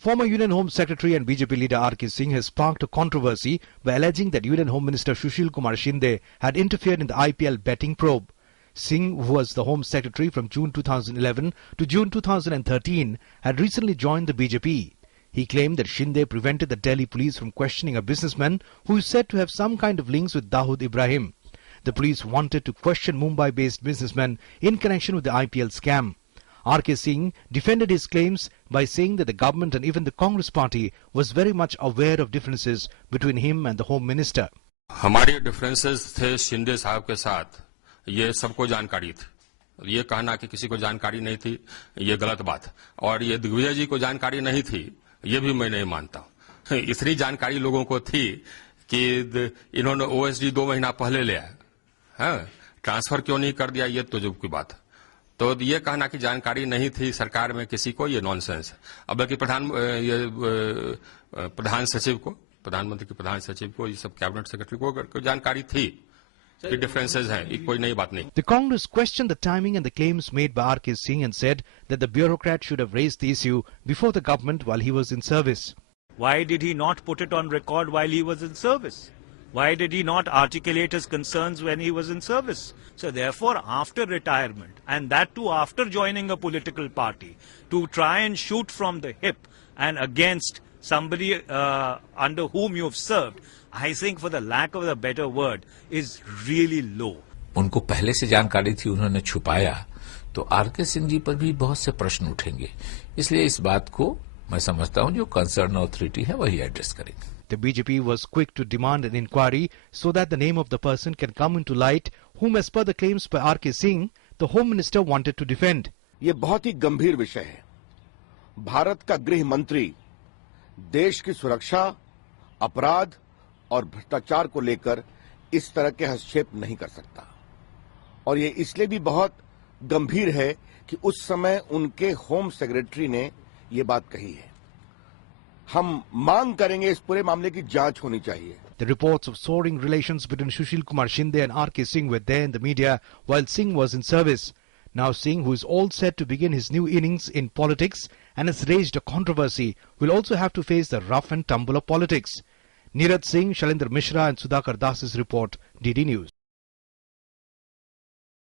Former Union Home Secretary and BJP leader R.K. Singh has sparked a controversy by alleging that Union Home Minister Sushil Kumar Shinde had interfered in the IPL betting probe. Singh, who was the Home Secretary from June 2011 to June 2013, had recently joined the BJP. He claimed that Shinde prevented the Delhi police from questioning a businessman who is said to have some kind of links with Dawood Ibrahim. The police wanted to question Mumbai-based businessman in connection with the IPL scam. R.K. Singh defended his claims by saying that the government and even the Congress party was very much aware of differences between him and the Home Minister. हमारे differences थे शिंदे साहब के साथ, ये सबको जानकारी थी. ये कहना कि किसी को जानकारी नहीं थी, ये गलत बात. और ये दिग्विजय जी को जानकारी नहीं थी, ये भी मैं नहीं मानता. इतनी जानकारी लोगों को थी कि इन्होंने ओएसडी 2 महीना पहले लिया है, ट्रांसफर क्यों नहीं कर दिया, ये तो जुब की बात है. तो ये कहना कि जानकारी नहीं थी सरकार में किसी को, ये नॉनसेंस है. अब बल्कि प्रधान सचिव को, प्रधानमंत्री के प्रधान सचिव को, ये सब कैबिनेट सेक्रेटरी को जानकारी थी. Differences हैं, कोई नई बात नहीं. The Congress questioned the timing and the claims made by R.K. Singh and said that the bureaucrat should have raised the issue before the government while he was in service. Why did he not put it on record while he was in service? Why did he not articulate his concerns when he was in service? So therefore, after retirement, and that too after joining a political party, to try and shoot from the hip and against somebody under whom you have served, I think, for the lack of a better word, is really low. उनको पहले से जानकारी थी, उन्होंने छुपाया, तो R K. Singh ji पर भी बहुत से प्रश्न उठेंगे. इसलिए इस बात को मैं समझता हूं जो कंसर्न अथॉरिटी है वही एड्रेस करेंगे. The BJP was quick to demand an inquiry so that the name of the person can come into light whom, as per the claims by R.K. Singh, the Home Minister wanted to defend. ये बहुत ही गंभीर विषय है. भारत का गृह मंत्री देश की सुरक्षा, अपराध और भ्रष्टाचार को लेकर इस तरह के हस्तक्षेप नहीं कर सकता. और ये इसलिए भी बहुत गंभीर है कि उस समय उनके होम सेक्रेटरी ने ये बात कही है. हम मांग करेंगे इस पूरे मामले की जांच होनी चाहिए. The reports of soaring relations between Sushil Kumar Shinde and R.K. Singh were there in the media while Singh was in service. Now Singh, who is all set to begin his new innings in politics and has raised a controversy, will also have to face the rough and tumble of politics. Neeraj Singh, Shailendra Mishra and Sudhakar Das's report, DD News.